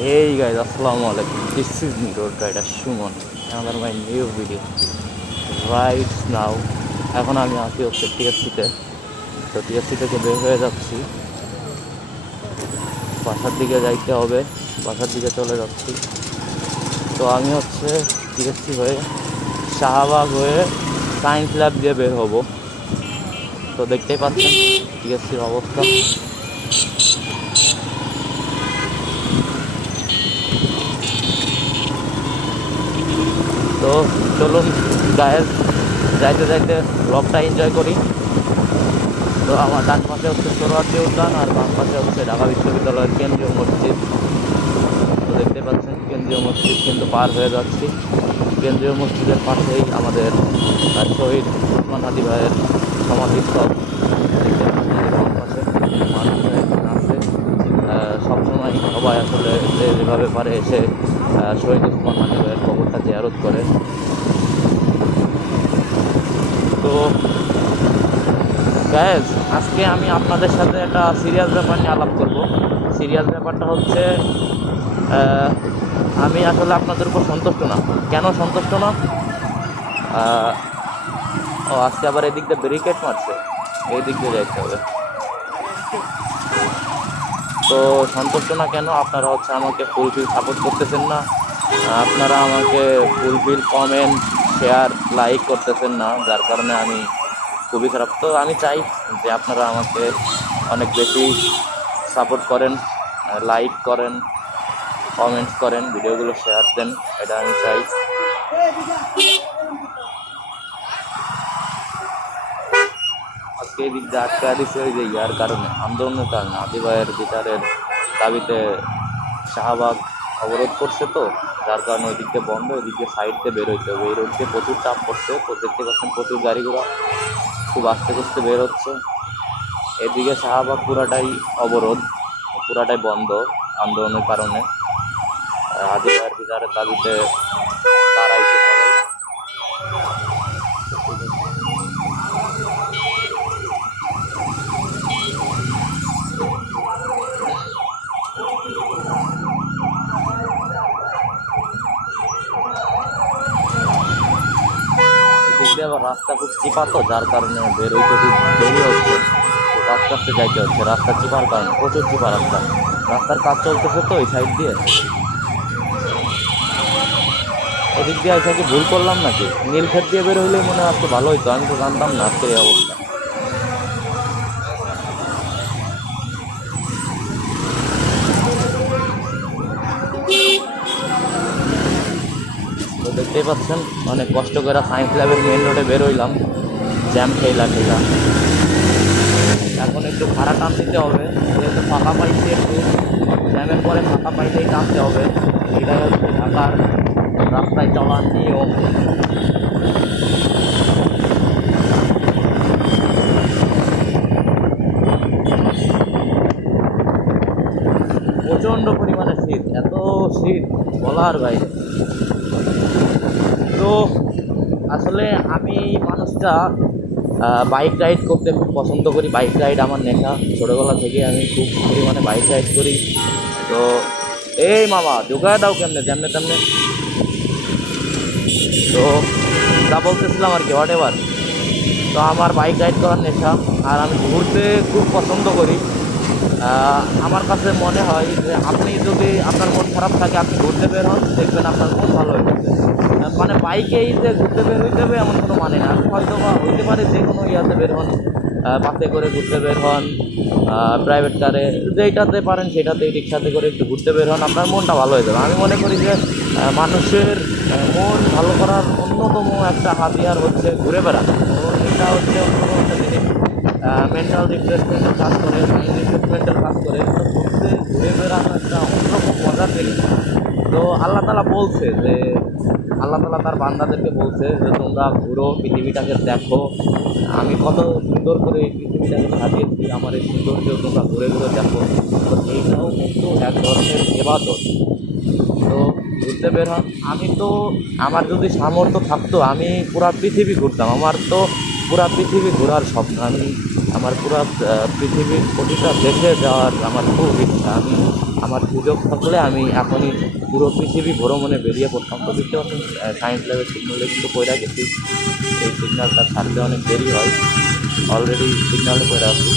Hey guys, Assalamu alaikum. This is me, Road Rider Shumon. Another my new video. Right now, এখন আমি আছি হচ্ছে টিএসসিতে। তো TSC থেকে বের হয়ে যাচ্ছি, বাসার দিকে যাইতে হবে, বাসার দিকে চলে যাচ্ছি। তো আমি হচ্ছে টিএসসি হয়ে শাহবাগ হয়ে সায়েন্স ল্যাব দিয়ে বের হব। তো দেখতেই পাচ্ছেন টিএসসির অবস্থা। তো চলুন গায়ের যাইতে যাইতে ব্লগটা এনজয় করি। তো আমার ডান পাশে হচ্ছে সোহরাওয়ার্দী উদ্যান আর বাম পাশে হচ্ছে ঢাকা বিশ্ববিদ্যালয়ের কেন্দ্রীয় মসজিদ। তো দেখতে পাচ্ছেন কেন্দ্রীয় মসজিদ কিন্তু পার হয়ে যাচ্ছি। কেন্দ্রীয় মসজিদের পাশেই আমাদের শহীদ ওসমান হাদি ভাইয়ের সমাধিস্থল। দেখতে পাচ্ছেন বাম পাশে মানুষ এখানে আছে। সবসময় সবাই আসলে যেভাবে পারে এসে শহীদ ওসমান হাদি ভাইয়ের কবরটা জিয়ারত করে। তো গাইস, আজকে আমি আপনাদের সাথে একটা সিরিয়াস ব্যাপার নিয়ে আলাপ করব। সিরিয়াস ব্যাপারটা হচ্ছে আমি আসলে আপনাদের উপর সন্তুষ্ট না। কেন সন্তুষ্ট না? আজকে আবার এদিক দিয়ে ব্যারিকেড মারছে, এই দিক দিয়ে যাইতে হবে। তো সন্তুষ্ট না কেন? আপনারা হচ্ছে আমাকে ফুলফিল সাপোর্ট করতেছেন না, আপনারা আমাকে ফুলফিল কমেন্ট শেয়ার লাইক করতেছেন না, যার কারণে আমি খুবই খারাপ। তো আমি চাই যে আপনারা আমাকে অনেক বেশি সাপোর্ট করেন, লাইক করেন, কমেন্টস করেন, ভিডিওগুলো শেয়ার দেন, এটা আমি চাই। আজকে এই দিক দিয়ে আটকা দিচ্ছে ওই যে ইয়ার কারণে, আন্দোলনের কারণে, হাদি ভাইয়ের বিচারের দাবিতে শাহবাগ অবরোধ করছে। তো যার কারণে ওই দিক দিয়ে বন্ধ, ওই দিক দিয়ে সাইড দিয়ে বের হইতে হবে। এই রোড দিয়ে প্রচুর চাপ পড়ছে, তো দেখতে পাচ্ছেন প্রচুর গাড়ি ঘোড়া খুব আস্তে আস্তে বের হচ্ছে। এদিকে শাহবাগ পুরাটাই অবরোধ, পুরাটাই বন্ধ আন্দোলনের কারণে, হাদি ভাইয়ের বিচারের দাবিতে দাঁড়াইছে সবাই। এদিক দিয়ে আবার রাস্তা খুব চিপা, তো যার কারণে বের হইতে খুব দেরি হচ্ছে। খুব আস্তে আস্তে যাইতে হচ্ছে, রাস্তা চিপার কারণে, প্রচুর চিপা রাস্তা। রাস্তার কাজ চলতেছে তো এই সাইড দিয়ে। এদিক দিয়ে আজকে কি ভুল করলাম নাকি? নীলক্ষেত দিয়ে বের হইলেই মনে হয় আজকে ভালো হইতো, আমি তো জানতাম না আজকে এই অবস্থা। তো দেখতেই পাচ্ছেন অনেক কষ্ট করে সায়েন্স ল্যাবের মেন রোডে বের হইলাম, জ্যাম ঠেলা ঠেলা। এখন একটু ভাড়া টান দিতে হবে, যেহেতু ফাঁকা পাইছি, একটু জ্যামের পরে ফাঁকা পাইলেই টানতে হবে। এটাই হচ্ছে ঢাকার রাস্তায় চলার নিয়ম। প্রচণ্ড পরিমাণে শীত, এত শীত বলার বাইরে। তো আসলে আমি মানুষটা বাইক রাইড করতে খুব পছন্দ করি। বাইক রাইড আমার নেশা, ছোটোবেলা থেকে আমি খুব পরিমাণে বাইক রাইড করি। তো এই মামা ঢুকায় দাও কেমনে যেমনে তেমনে। তো যা বলতেছিলাম আর কি, হোয়াট এভার। তো আমার বাইক রাইড করার নেশা, আর আমি ঘুরতে খুব পছন্দ করি। আমার কাছে মনে হয় যে আপনি যদি আপনার মন খারাপ থাকে, আপনি ঘুরতে বের হন, দেখবেন আপনার মন ভালো হয়ে যাবে। মানে বাইকেই যে ঘুরতে বের হইতে হবে এমন কোনো মানে না। হয়তো বা হইতে পারে যে কোনো ইয়াতে বের হন, বাসে করে ঘুরতে বের হন, প্রাইভেট কারে, যেইটাতে পারেন সেটাতেই, রিক্সাতে করে একটু ঘুরতে বের হন, আপনার মনটা ভালো হয়ে যাবে। আমি মনে করি যে মানুষের মন ভালো করার অন্যতম একটা হাতিয়ার হচ্ছে ঘুরে বেড়ানো। তো এটা হচ্ছে অন্যতম একটা জিনিস, মেন্টাল রিফ্রেশমেন্টের কাজ করে, মাইন্ড রিফ্রেশমেন্টের কাজ করে। তো ঘুরে বেড়ানো একটা অন্যরকম মজার জিনিস। তো আল্লাহ তালা বলছে যে, আল্লাহ তালা তার বান্দাদেরকে বলছে যে তোমরা ঘুরো, পৃথিবীটাকে দেখো, আমি কত সুন্দর করে এই পৃথিবীটাকে সাজিয়েছি, আমার এই সৌন্দর্য তোমরা ঘুরে ঘুরে দেখো। তো এইটাও কিন্তু এক ধরনের ইবাদত। তো ঘুরতে বের হন। আমি তো, আমার যদি সামর্থ্য থাকতো আমি পুরা পৃথিবী ঘুরতাম। আমার তো পুরা পৃথিবী ঘোরার স্বপ্ন। আমি আমার পুরা পৃথিবীর প্রতিটা দেশে যাওয়ার আমার খুব ইচ্ছা। আমি আমার সুযোগ থাকলে আমি এখনই পুরো পৃথিবী ভ্রমণে বেরিয়ে পড়তাম। তো দেখতে পাচ্ছেন সায়েন্স ল্যাবের সিগনালে কিন্তু পড়ে গেছি। এই সিগন্যালটা ছাড়তে অনেক দেরি হয়, অলরেডি সিগনালে পড়ে আছি।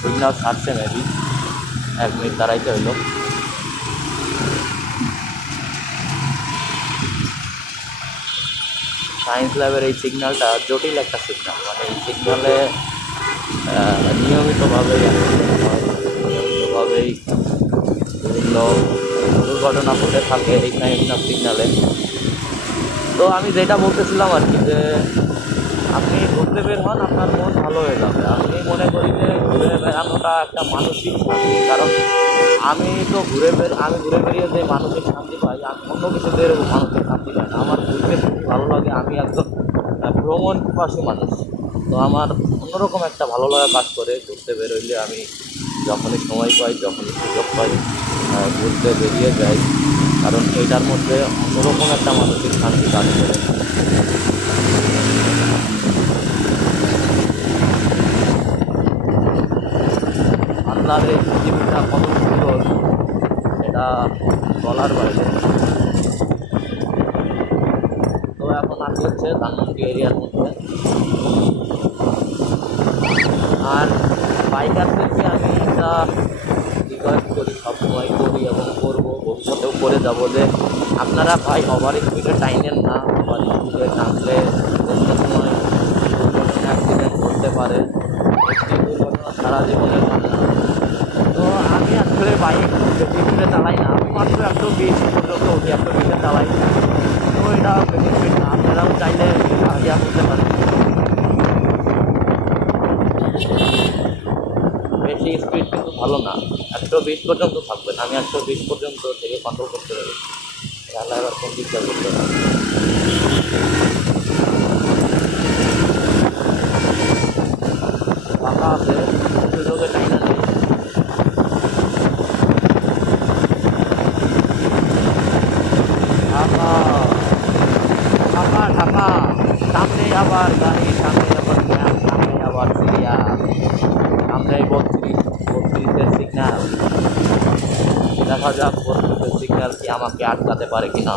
সিগন্যাল ছাড়ছে মেবি 1 মিনিট দাঁড়াইতে হইলো। সায়েন্স ল্যাবের এই সিগন্যালটা জটিল একটা সিগন্যাল, মানে এই সিগন্যালে নিয়মিতভাবেই নিয়মিতভাবেই বিভিন্ন দুর্ঘটনা ঘটে থাকে এই সায়েন্স ল্যাব সিগন্যালে। তো আমি যেটা বলতেছিলাম আর কি, যে আপনি ঘুরতে বের হন, আপনার মন ভালো হয়ে যাবে। আমি মনে করি যে ঘুরে বেড়ানোটা একটা মানসিক শান্তি, কারণ আমি ঘুরে বেরিয়ে যে মানসিক শান্তি পাই, আমি অন্য কিছুতে এরকম মানসিক শান্তি পাই না। আমার ঘুরতে খুবই ভালো লাগে, আমি একজন ভ্রমণ পিপাসু মানুষ। তো আমার অন্যরকম একটা ভালো লাগা কাজ করে ঘুরতে বেরোইলে। আমি যখনই সময় পাই, যখনই সুযোগ পাই, ঘুরতে বেরিয়ে যাই, কারণ এইটার মধ্যে অন্যরকম একটা মানসিক শান্তি কাজ করে। আল্লাহর এই পৃথিবীটা কত সুন্দর, এটা বলার বাইরে। তো এখন আসি হচ্ছে ধানমন্ডি এরিয়ার মধ্যে। আর বাইকারদেরকে আমি একটা রিকোয়েস্ট করি, সবসময় করি এবং করবো, ভবিষ্যতেও করে যাবো, যে আপনারা ভাই ওভার স্পিডে টাইনেন না। ওভার স্পিডে টানলে কোনো সময় দুর্ঘটনা অ্যাক্সিডেন্ট ঘটতে পারে। একটি দুর্ঘটনা সারা জীবনের কান্না। তো আমি আসলে বাইক বেশি স্পিডে চালাই না, আমি মাত্র 120 পর্যন্ত উঠি, 120-এ চালাই। তো এটা বেশি স্পিড না, আপনারাও চাইলে ইয়া করতে পারেন। বেশি স্পিড কিন্তু ভালো না, 120 পর্যন্ত থাকবেন। আমি 120 পর্যন্ত থেকে কন্ট্রোল করতে পারি, তাহলে এবার কোন দিকটা করতে পারি। ফাঁকা আছে, সুযোগে টাইনা নেই। ঢাকা ঢাকা ঢাকা, সামনে আবার গাড়ি, সামনে আবার ম্যাপ, সামনে আবার সিরিয়াল, সামনে 32-এর সিগন্যাল। দেখা যাক 32-এর সিগন্যাল কি আমাকে আটকাতে পারে কিনা।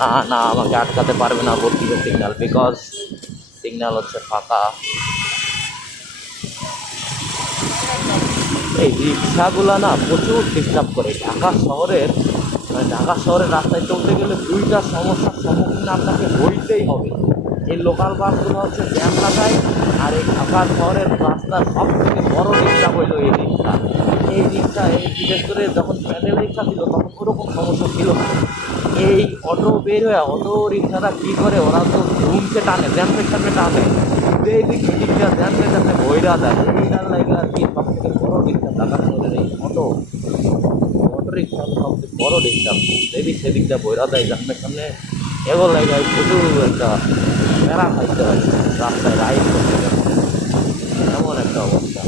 না না, আমাকে আটকাতে পারবে না 32-এর সিগন্যাল, বিকজ সিগন্যাল হচ্ছে ফাঁকা। এই রিক্সাগুলো না প্রচুর ডিস্টার্ব করে ঢাকা শহরের রাস্তায় চলতে গেলে দুইটা সমস্যার সম্মুখীন আপনাকে হইতেই হবে। এই লোকাল বাসগুলো হচ্ছে জ্যাম লাগায়, আর এই ঢাকা শহরের রাস্তার সব থেকে বড় ডিস্টার্ব হইলো এই রিক্সা। এই বিশেষ করে যখন প্যান্ডেল রিক্সা ছিল তখন ওরকম সমস্যা ছিল না। এই অটো বের হয়ে অটো রিক্সাটা কী করে, ওরা তো ঘুমছে টানে, জ্যাম সেকশনে টানে, এই দিকটা জ্যাম সেকশনে ভৈরা যায়। এইটার লাগে আর কি সব থেকে বড় রিক্সা ঢাকা শহরের এই অটো রিক্সা হলো সবচেয়ে বড় ডিস্টার্ব। সেদিকটা বইরা দেয় জ্যামের সামনে, এগো লাগায় প্রচুর একটা প্যারা খাইতে হয় রাস্তায় রাইড করতে গেলে, এমন একটা অবস্থা।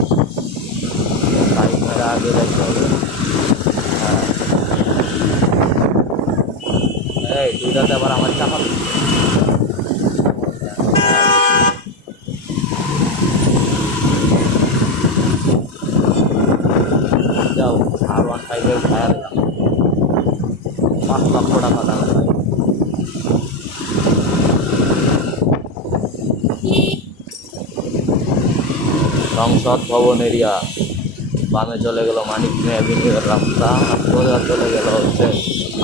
বাইক মেরা আগে যাইতে হবে। হ্যাঁ, এই দুইটাতে আবার আমার চাপা যাও। R15-এর টায়ার 5 লক্ষ টাকা দাম হয়। সংসদ ভবন এরিয়া, বামে চলে গেল মানিক মিয়া অ্যাভিনিউর রাস্তা, আর সোজা চলে গেল হচ্ছে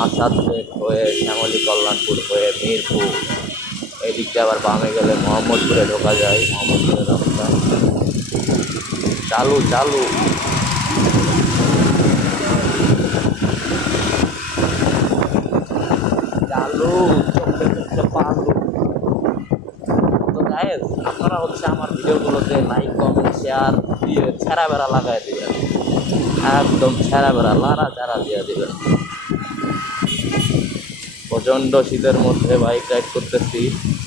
আসাদ বেগ হয়ে শ্যামলী কল্যাণপুর হয়ে মিরপুর। এই দিকটা আবার বামে গেলে মোহাম্মদপুরে ঢোকা যায়, মোহাম্মদপুরের রাস্তা। চালু চালু চালু, চোখে চোখে পালু। তো গাইস, আপনারা হচ্ছে আমার ভিডিওগুলোতে লাইক কমেন্ট শেয়ার দিয়ে ছেঁড়া বেড়া লাগাই দিবেন, একদম ছেঁড়া বেড়া লাড়া চারা দিয়ে দিবেন। প্রচণ্ড শীতের মধ্যে বাইক রাইড করতেছি,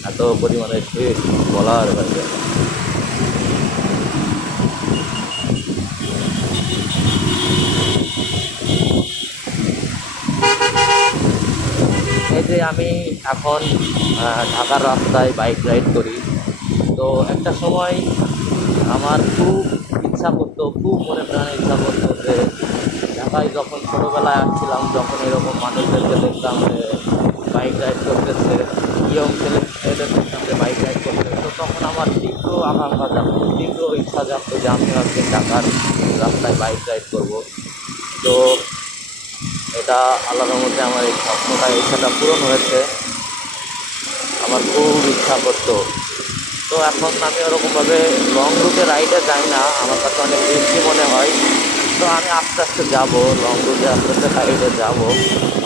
এত পরিমাণে শীত বলার বাইরে। এই যে আমি এখন ঢাকার রাস্তায় বাইক রাইড করি, তো একটা সময় আমার খুব ইচ্ছা ইচ্ছা করতো, খুব মনে প্রাণে ইচ্ছা করতো যে ঢাকায় যখন ছোটোবেলায় আসছিলাম, যখন এরকম মানুষদেরকে দেখতাম যে বাইক রাইড করতেছে, ইয়ং ছেলেদের দেখতাম যে বাইক রাইড করতেছে, তো তখন আমার তীব্র আকাঙ্ক্ষা জাগতো, তীব্র ইচ্ছা জাগতো যে আমি একদিন ঢাকার রাস্তায় বাইক রাইড করবো। তো এটা আল্লাহর মধ্যে আমার এই স্বপ্নটা, ইচ্ছাটা পূরণ হয়েছে। আমার খুব ইচ্ছা করতো। তো এখন আমি ওরকমভাবে লং রুটে রাইডে যাই না, আমার কাছে অনেক রিস্কি মনে হয়। তো আমি আস্তে আস্তে যাবো, লং রুটে আস্তে আস্তে রাইডে যাবো,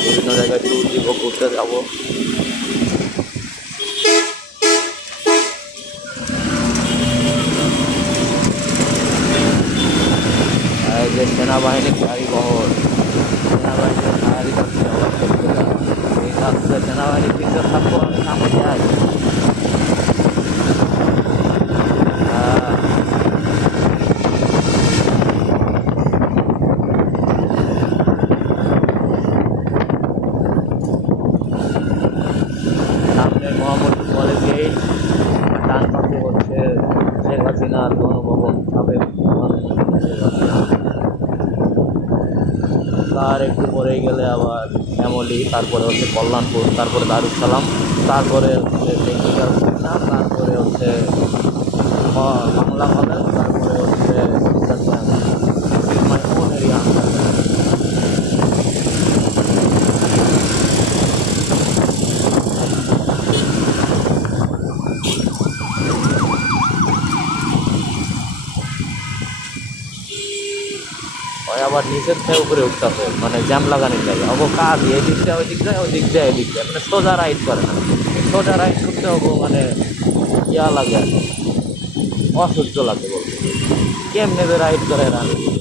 বিভিন্ন জায়গায় ট্যুর দিব, ঘুরতে যাবো। এই যে সেনাবাহিনীর গাড়ি বহর, সেনাবাহিনীর গাড়ি যাচ্ছে আবার করতে যায়। এই রাস্তায় সেনাবাহিনীর পিছনে থাকবো, আমি সামনে যাই। সামনে মোহাম্মদপুর কলেজ গেট, ডান পাশে হচ্ছে শেখ হাসিনার গণভবন, সাবেক প্রধানমন্ত্রী শেখ হাসিনা। তার একটু পরেই গেলে আবার শ্যামলী, তারপরে হচ্ছে কল্যাণপুর, তারপরে দারুস সালাম, তারপরে হচ্ছে টেকনিক্যাল শিক্ষা, তারপরে হচ্ছে বাংলা কলেজ, তারপরে হচ্ছে মাই ওন এরিয়া। ওই আবার নিচের থেকে উপরে উঠতেছে, মানে জ্যাম লাগানোর জায়গা হবো কাজ, এদিক দিয়ে ওই দিক যায়, ওই দিক দিয়ে এদিক যায়, মানে সোজা রাইড করে না। সোজা রাইড করতে হবো মানে ইয়া লাগে আর কি, অসহ্য লাগে বলতে। কেমনে যে রাইড করে এরা আমি বুঝি।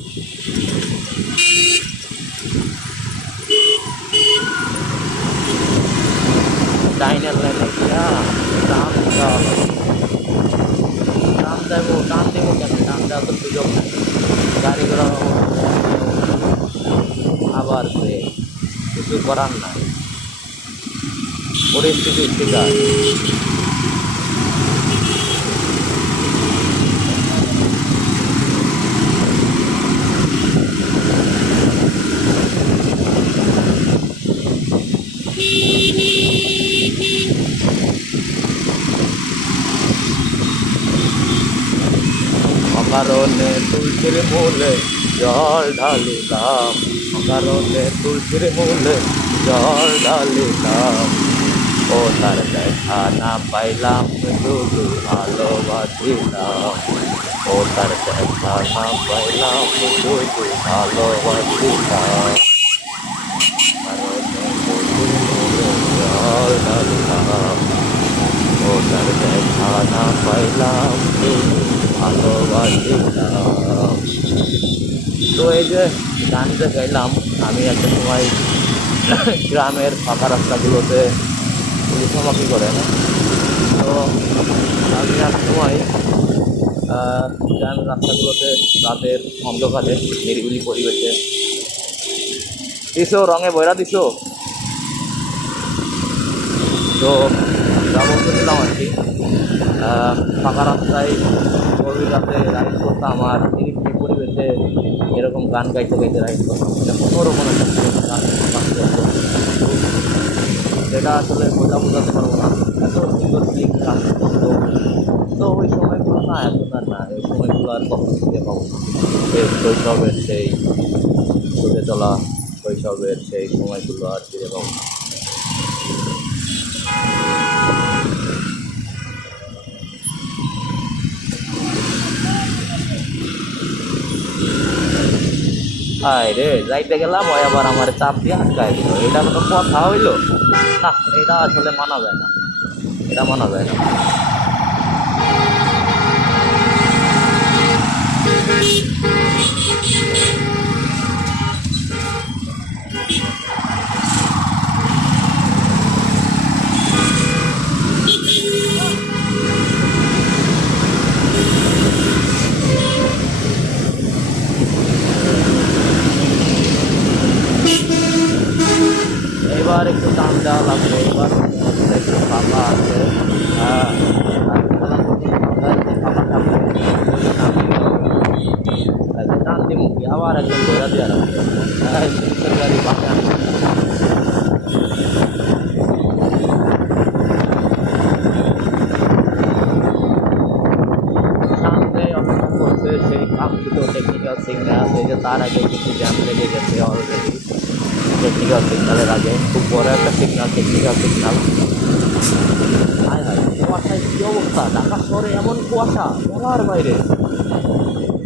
ডাইনের লাইনে গিয়া টান দিতে হবে। টান দেবো কেন, টান দেওয়া তো সুযোগ নেই, গাড়ি ঘোড়া আবার সে কিছু করার নাই, পরিস্থিতির শিকার। অকারণে তুলসির মূলে জল ঢালিলাম, অকারণে তুলসির মূলে জল ঢালিলাম। ও তার দেখা না পাইলাম, শুধু ভালোবাসিলাম। ও তার দেখা না পাইলাম, শুধু ভালোবাসিলাম। অকারণে তুলসির মূলে জল ঢালিলাম, ও তার দেখা না পাইলাম, শুধু ভালোবাসিলাম। তো এই যে গান যে গাইলাম, আমি একটা সময় গ্রামের ফাঁকা রাস্তাগুলোতে পুলিশ আমাকে করে না। তো আমি এক সময় গ্রামের রাস্তাগুলোতে রাতের অন্ধকারে নিরিবিলি পরিবেশে দিছো, রঙে বইরা দিছো। তো যা বলতেছিলাম আর কি, ফাঁকা রাস্তায় গভীর রাতে রাইড করতাম, আর নিরিবিলি পরিবেশে এরকম গান গাইতে গাইতে রাইড করতাম, এটা অন্যরকম একটা গান, যেটা আসলে বোঝাতে পারবো না, এত সুন্দর ফিলিং কাজ করতো। তো ওই সময়গুলো না, এখন আর না, ওই সময়গুলো আর কখন ফিরে পাবো না। সেই শৈশবের সেই ছুটে চলা শৈশবের সেই সময়গুলো আর ফিরে পাবো না। হায় রে, যাইতে গেলাম, ওই আবার আমার চাপ দিয়ে আটকায় দিল। এটা কোনো কথা হইলো? না, এটা আসলে মানা যায় না, এটা মানা যায় না। এবার একটু টান দেওয়া লাগবে, এবার একটু ফাঁকা আছে। হ্যাঁ, আর ফাঁকা থাকবে, তার আগে কিছু জ্যাম লেগে গেছে অলরেডি টেকনিক্যাল সিগন্যালের আগে। খুব বড় একটা সিগন্যাল, টেকনিক্যাল সিগন্যাল। হায় হায়, কুয়াশায় কী অবস্থা! ঢাকা শহরে এমন কুয়াশা বলার বাইরে।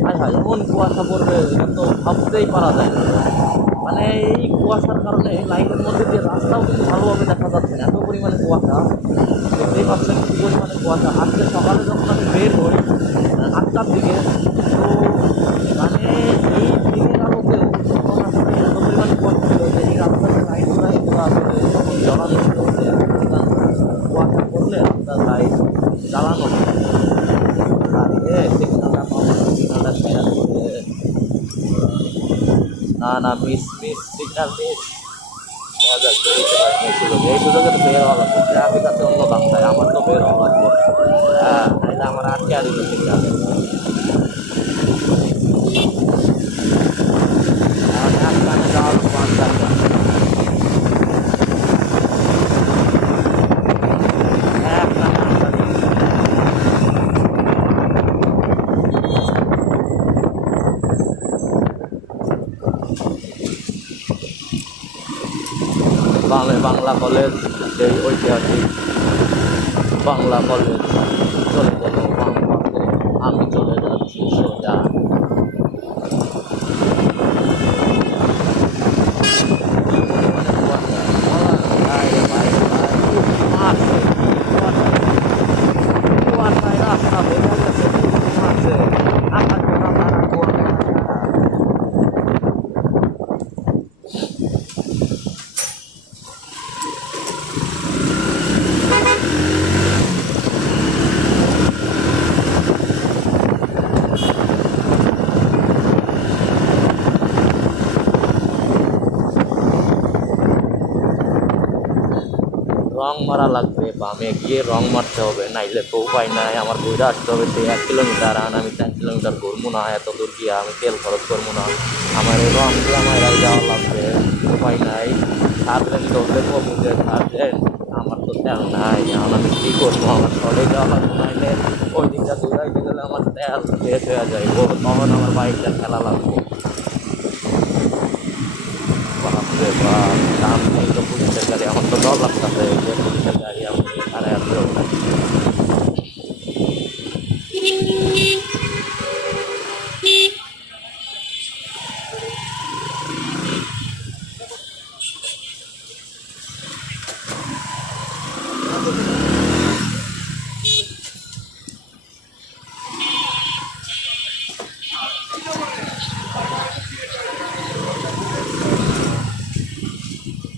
হায় হায়, এমন কুয়াশা পড়বে এটা তো ভাবতেই পারা যায় না। মানে এই কুয়াশার কারণে লাইনের মধ্যে দিয়ে রাস্তাও কিন্তু ভালোভাবে দেখা যাচ্ছে না, এত পরিমাণে কুয়াশা। দেখতেই পাচ্ছেন কী পরিমাণে কুয়াশা। আজকে সকালে যখন আমি বের হই 8টার দিকে, তো মানে এই দিনের আলোতেও তখন আসলে এত পরিমাণে কুয়াশা ছিল যে এই রাস্তাতে লাইটগুলো এগুলো আসলে জ্বালানো হচ্ছে। এত পরিমাণ কুয়াশা পড়লে রাস্তার লাইট জ্বালানো হয়। সিগনালটা পাবো, সিগনালটা শেয়ার করে। না না, মিস মিস, সিগন্যাল মিস। এই সুযোগে তো বের হওয়া লাগবে। ট্রাফিক আছে অন্য রাস্তায়, আমার তো বের হওয়া লাগবে। হ্যাঁ, নাহলে আমার আটকে আর দিল সিগন্যালে। এখন এক কানে যাওয়ার পাঁচ জায়গা, এক কানে আমদানি। বাংলা কলেজ, সেই ঐতিহাসিক বাংলা কলেজ চলে গেল বাম পাশে, আমি চলে যাচ্ছি সোজা। মানে কুয়াশা বলার বাইরে বাইরে বাইরে। মারছে কি কুয়াশা! কুয়াশায় রাস্তা ভেঙে গেছে, মারছে। আকাশ ভরা তারা, কুয়াশা। রং মারা লাগবে, বামে গিয়ে রং মারতে হবে, নাইলে তো উপায় নাই। আমার ঘুরে আসতে হবে সেই 1 কিলোমিটার, আর আমি 4 কিলোমিটার ঘুরবো না, এত দূর গিয়ে আমি তেল খরচ করবো না। আমার এই রং দিয়ে আমার যাওয়া লাগবে, উপায় নাই। সার্জেন্ট ধরলে তো বুঝে, সার্জেন্ট আমার তো তেল নাই, এখন আমি কী করবো? আমার শহরে যাওয়া লাগবে, নাইলে ওই দিকটা দৌড়াইতে গেলে আমার তেল শেষ হয়ে যায়, তখন আমার বাইকটা খেলা লাগবে। বাপরে বাপ, দাম নেই তো পুলিশের গাড়ি, আমার তো ডর লাগতেছে যে পুলিশের গাড়ি আপনি সাড়ে আসবে।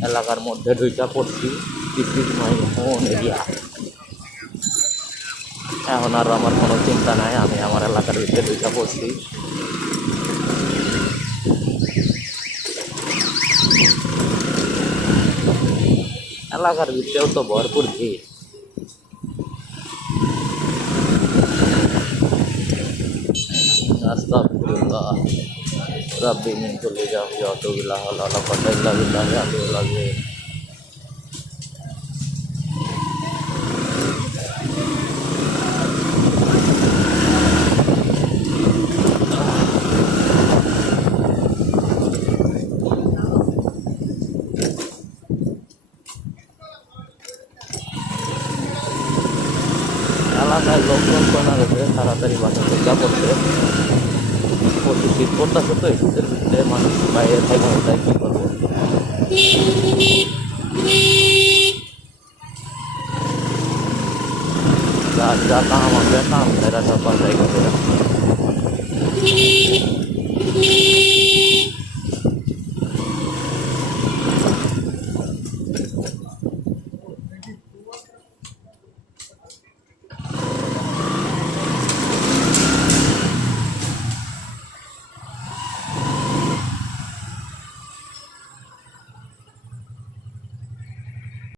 এলাকার মধ্যে ঢুইকা পড়ছি, this is my own area. এখন আর আমার কোনো চিন্তা নাই, আমি আমার এলাকার ভিতরে ঢুইকা পড়ছি। এলাকার ভিতরেও তো ভরপুর ভিড়। আস্তাগফিরুল্লাহ, রাব্বি মিন কুল্লি যামবি ওয়া আতুবু ইলাইহি ওয়া লা কুওয়াতা ইল্লা বিল্লাহিল আলিয়্যিল আযীম। এলাকায় লোকজন কমে গেছে, তাড়াতাড়ি বাসা থেকে পড়ছে। প্রচুর শীত পড়তেছে, তো এই শীতের ভিতরে মানুষ বাইরে থাকে, তাই কী করবো? যা যা কাম আছে, কাম সেরা সব বাসায় গেছে।